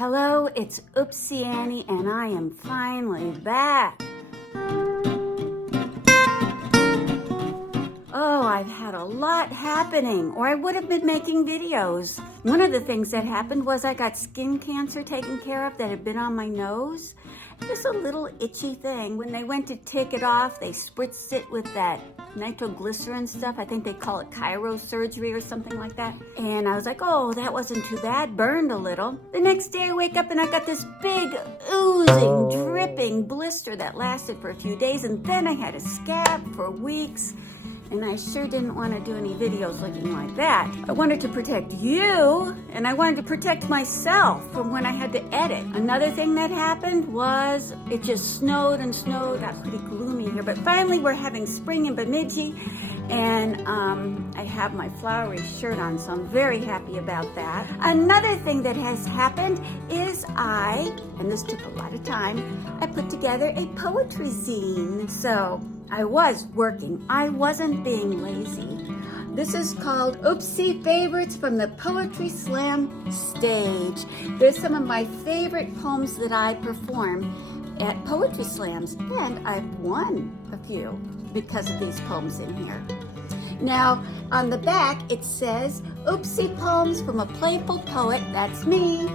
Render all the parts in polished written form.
Hello, it's Oopsie Annie, and I am finally back. Oh, I've had a lot happening, or I would have been making videos. One of the things that happened was I got skin cancer taken care of that had been on my nose. Just a little itchy thing. When they went to take it off, they spritzed it with that nitroglycerin stuff. I think they call it chirosurgery or something like that. And I was like, oh, that wasn't too bad. Burned a little. The next day I wake up and I got this big, oozing, dripping blister that lasted for a few days. And then I had a scab for weeks. And I sure didn't want to do any videos looking like that. I wanted to protect you, and I wanted to protect myself from when I had to edit. Another thing that happened was it just snowed and snowed. Got pretty gloomy here, but finally we're having spring in Bemidji, and I have my flowery shirt on, so I'm very happy about that. Another thing that has happened is and this took a lot of time, I put together a poetry zine. So I was working. I wasn't being lazy. This is called Oopsie Favorites from the Poetry Slam Stage. There's some of my favorite poems that I perform at poetry slams, and I've won a few because of these poems in here. Now, on the back, it says, Oopsie poems from a playful poet, that's me,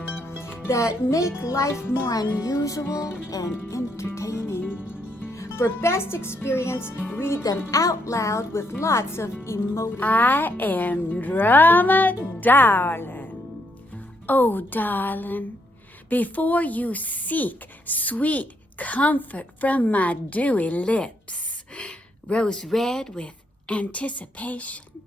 that make life more unusual and entertaining. For best experience, read them out loud with lots of emoji. I am Drama Darling. Oh, darling, before you seek sweet comfort from my dewy lips, rose red with anticipation,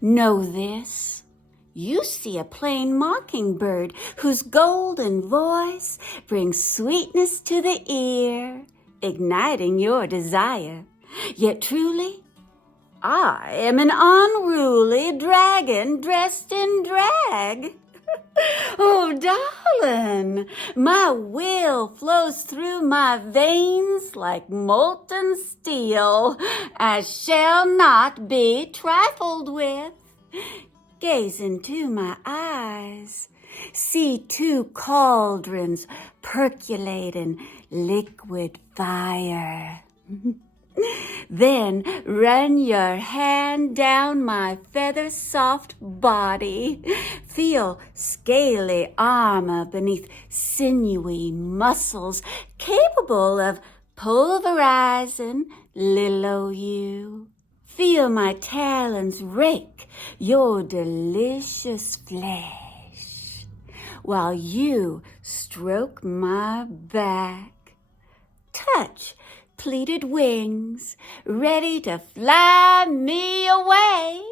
know this. You see a plain mockingbird whose golden voice brings sweetness to the ear, igniting your desire. Yet truly, I am an unruly dragon dressed in drag. Oh, darling, my will flows through my veins like molten steel. I shall not be trifled with. Gaze into my eyes. See two cauldrons percolating liquid fire. Then run your hand down my feather-soft body. Feel scaly armor beneath sinewy muscles capable of pulverizing little you. Feel my talons rake your delicious flesh while you stroke my back. Touch pleated wings, ready to fly me away,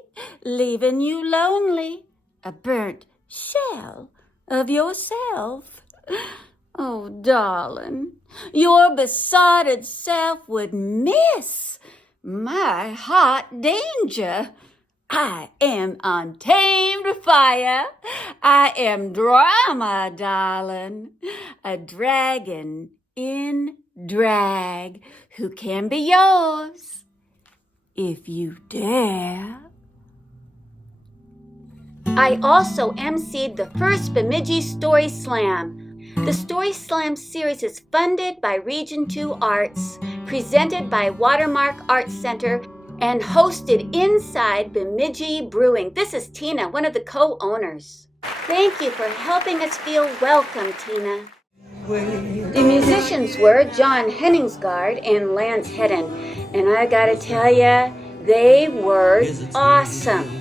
leaving you lonely, a burnt shell of yourself. Oh, darling, your besotted self would miss my hot danger. I am untamed fire. I am drama, darling, a dragon in drag who can be yours if you dare. I also emceed the first Bemidji Story Slam. The Story Slam series is funded by Region 2 Arts, presented by Watermark Arts Center, and hosted inside Bemidji Brewing. This is Tina, one of the co-owners. Thank you for helping us feel welcome, Tina. The musicians were John Henningsgaard and Lance Hedden, and I gotta tell ya, they were awesome.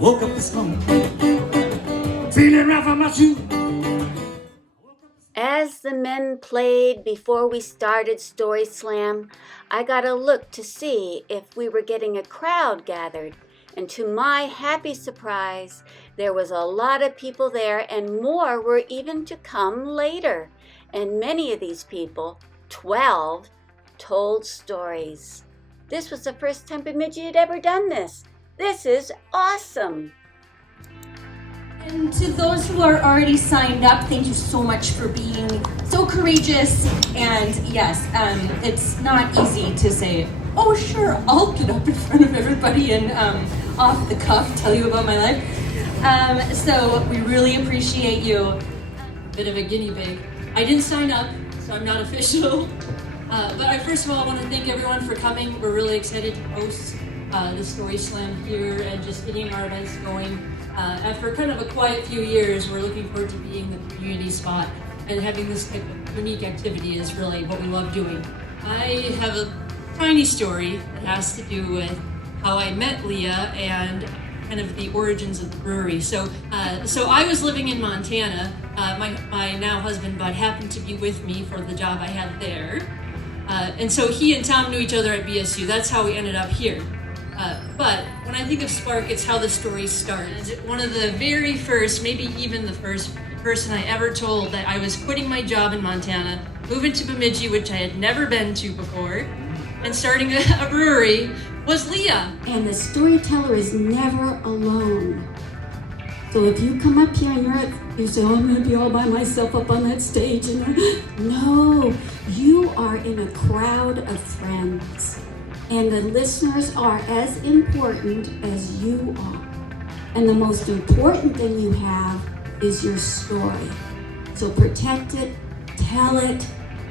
Woke up this morning, feeling rough on my shoe. As the men played before we started Story Slam, I got a look to see if we were getting a crowd gathered. And to my happy surprise, there was a lot of people there, and more were even to come later. And many of these people, 12, told stories. This was the first time Bemidji had ever done this. This is awesome. And to those who are already signed up, thank you so much for being so courageous. And yes, it's not easy to say, oh sure, I'll get up in front of everybody and off the cuff tell you about my life. So we really appreciate you. Bit of a guinea pig. I didn't sign up, so I'm not official. But I first of all want to thank everyone for coming. We're really excited to host the Story Slam here and just getting our events going. After kind of a quiet few years, we're looking forward to being the community spot, and having this type of unique activity is really what we love doing. I have a tiny story that has to do with how I met Leah and kind of the origins of the brewery. So I was living in Montana. My now husband Bud happened to be with me for the job I had there. And so he and Tom knew each other at BSU. That's how we ended up here. But when I think of Spark, it's how the story started. One of the very first, maybe even the first person I ever told that I was quitting my job in Montana, moving to Bemidji, which I had never been to before, and starting a brewery was Leah. And the storyteller is never alone. So if you come up here and you say, oh, I'm going to be all by myself up on that stage. No, you are in a crowd of friends. And the listeners are as important as you are. And the most important thing you have is your story. So protect it, tell it,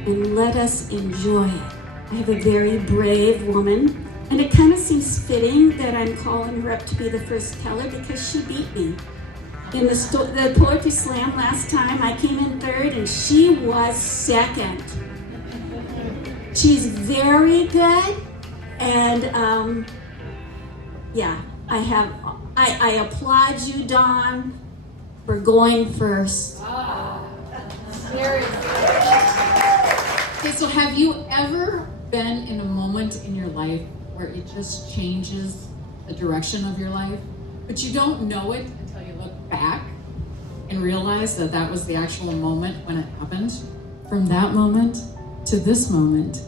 and let us enjoy it. I have a very brave woman, and it kind of seems fitting that I'm calling her up to be the first teller because she beat me. In the Poetry Slam last time, I came in third and she was second. She's very good. And yeah, I applaud you, Dawn, for going first. Wow. Seriously. Okay, so have you ever been in a moment in your life where it just changes the direction of your life, but you don't know it until you look back and realize that that was the actual moment when it happened? From that moment to this moment,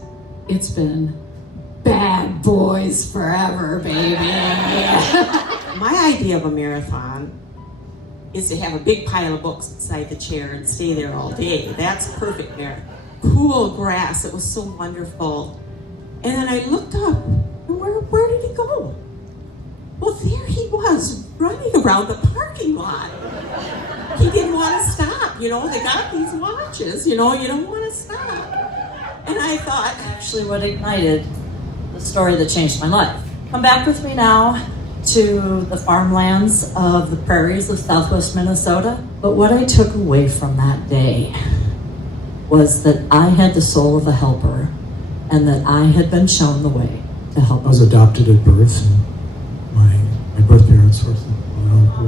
it's been bad boys forever, baby. My idea of a marathon is to have a big pile of books beside the chair and stay there all day. That's perfect there. Cool grass, it was so wonderful. And then I looked up, and where did he go? Well, there he was, running around the parking lot. He didn't want to stop, they got these watches, you don't want to stop. And I thought, actually what ignited the story that changed my life. Come back with me now to the farmlands of the prairies of southwest Minnesota. But what I took away from that day was that I had the soul of a helper and that I had been shown the way to help. I was adopted at birth, and my birth parents were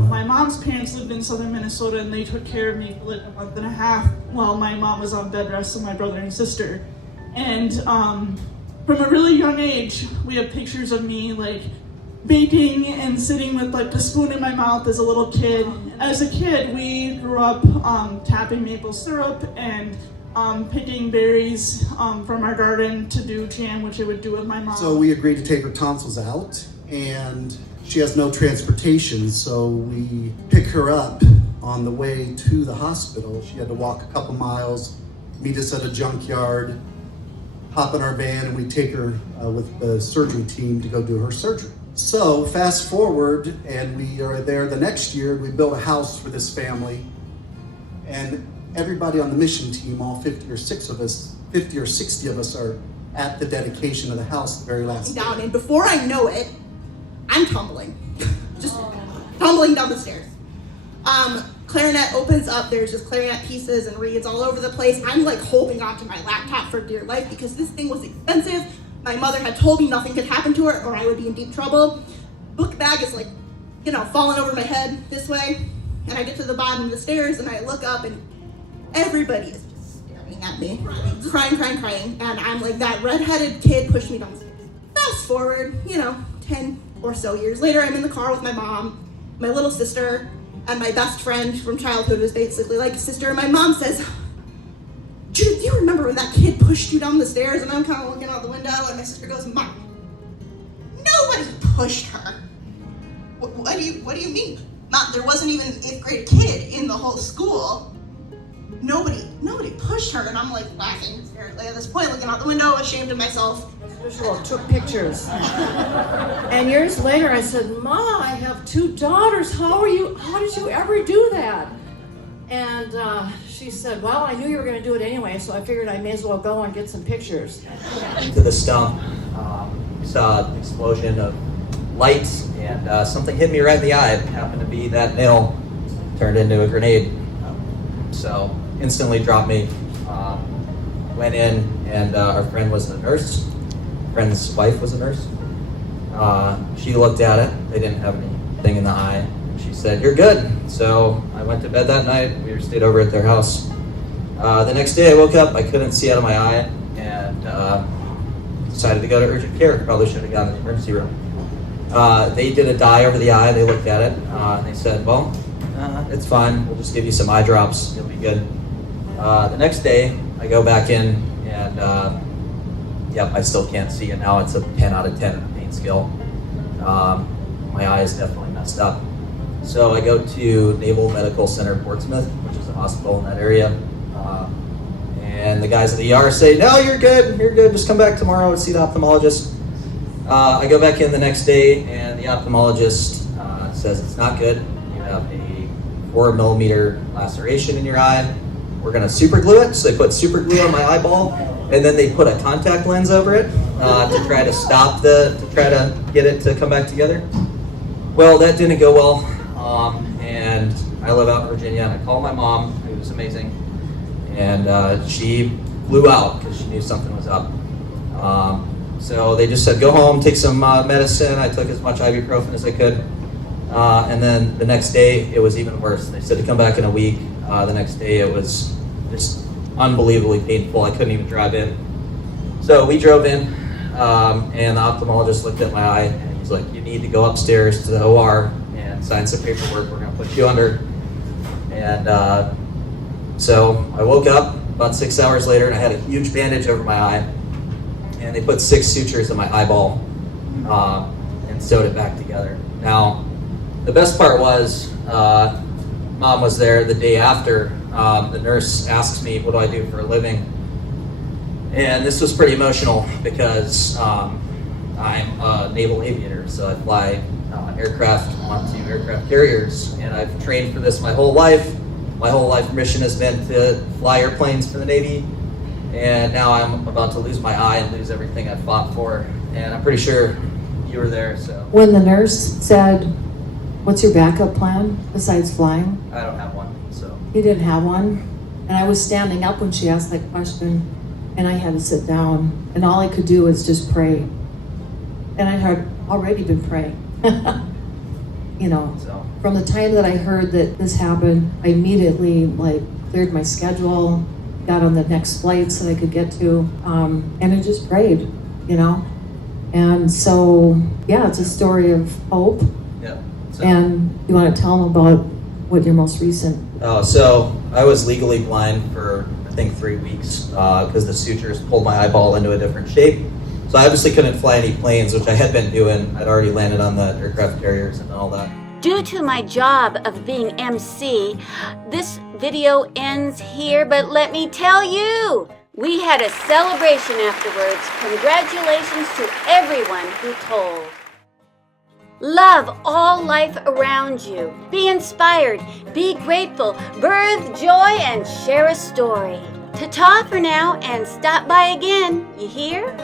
my mom's parents lived in southern Minnesota, and they took care of me for like a month and a half while my mom was on bed rest with my brother and sister. And from a really young age, we have pictures of me like vaping and sitting with like the spoon in my mouth as a little kid. As a kid, we grew up tapping maple syrup and picking berries from our garden to do jam, which I would do with my mom. So we agreed to take her tonsils out, and she has no transportation, so we pick her up on the way to the hospital. She had to walk a couple miles, meet us at a junkyard, hop in our van, and we take her with the surgery team to go do her surgery. So fast forward, and we are there the next year. We built a house for this family, and everybody on the mission team, all 50 or 60 of us are at the dedication of the house the very last day. Down, and before I know it, I'm tumbling. Just tumbling down the stairs. Clarinet opens up, there's just clarinet pieces and reeds all over the place. I'm like holding onto my laptop for dear life because this thing was expensive. My mother had told me nothing could happen to her or I would be in deep trouble. Book bag is like, falling over my head this way. And I get to the bottom of the stairs and I look up and everybody is just staring at me, crying. And I'm like, that redheaded kid pushed me down the stairs. Fast forward, 10 or so years later, I'm in the car with my mom, my little sister, and my best friend from childhood was basically like a sister. And my mom says, Judith, do you remember when that kid pushed you down the stairs? And I'm kind of looking out the window, and my sister goes, Mom, Nobody pushed her. What do you mean? There wasn't even an 8th grade kid in the whole school. Nobody pushed her, and I'm like laughing hysterically at this point, looking out the window, ashamed of myself. Visual, took pictures. And years later I said, Ma, I have 2 daughters. How did you ever do that? And she said, well, I knew you were going to do it anyway, so I figured I may as well go and get some pictures. Into the stump, we saw an explosion of lights, and something hit me right in the eye. It happened to be that nail turned into a grenade. So instantly dropped me. Went in, and our friend was a nurse. Friend's wife was a nurse. She looked at it. They didn't have anything in the eye. She said, "You're good." So I went to bed that night. We stayed over at their house. The next day I woke up. I couldn't see out of my eye, and decided to go to urgent care. Probably should have gone to the emergency room. They did a dye over the eye. They looked at it. And they said, "Well, it's fine. We'll just give you some eye drops. You'll be good." The next day I go back in, and yep, I still can't see, and now it's a 10 out of 10 on the pain scale. My eye is definitely messed up. So I go to Naval Medical Center Portsmouth, which is a hospital in that area. And the guys at the ER say, "No, you're good, just come back tomorrow and see the ophthalmologist." I go back in the next day, and the ophthalmologist says it's not good. You have a 4 millimeter laceration in your eye. We're gonna super glue it. So they put super glue on my eyeball, and then they put a contact lens over it to try to get it to come back together. Well, that didn't go well, and I live out in Virginia, and I called my mom, who was amazing, and she flew out because she knew something was up. So they just said, "Go home, take some medicine." I took as much ibuprofen as I could, and then the next day it was even worse. They said to come back in a week. The next day it was just unbelievably painful. I couldn't even drive in. So we drove in, and the ophthalmologist looked at my eye, and he's like, "You need to go upstairs to the OR and sign some paperwork. We're going to put you under." And so I woke up about 6 hours later, and I had a huge bandage over my eye, and they put 6 sutures in my eyeball and sewed it back together. Now, the best part was, Mom was there the day after. The nurse asks me, "What do I do for a living?" And this was pretty emotional because I'm a naval aviator, so I fly aircraft onto aircraft carriers, and I've trained for this my whole life. My whole life mission has been to fly airplanes for the Navy, and now I'm about to lose my eye and lose everything I fought for, and I'm pretty sure you were there, so. When the nurse said, "What's your backup plan besides flying?" I don't have one, so. He didn't have one. And I was standing up when she asked that question, and I had to sit down, and all I could do was just pray. And I had already been praying. You know, So. from the time that I heard that this happened, I immediately cleared my schedule, got on the next flights that I could get to, and I just prayed, you know. And so, yeah, it's a story of hope. Yeah. So. And you want to tell them about what your most recent? Oh, so I was legally blind for I think 3 weeks because the sutures pulled my eyeball into a different shape. So I obviously couldn't fly any planes, which I had been doing. I'd already landed on the aircraft carriers and all that. Due to my job of being MC, this video ends here, but let me tell you, we had a celebration afterwards. Congratulations to everyone who told. Love all life around you. Be inspired, be grateful, birth joy, and share a story. Ta-ta for now, and stop by again, you hear?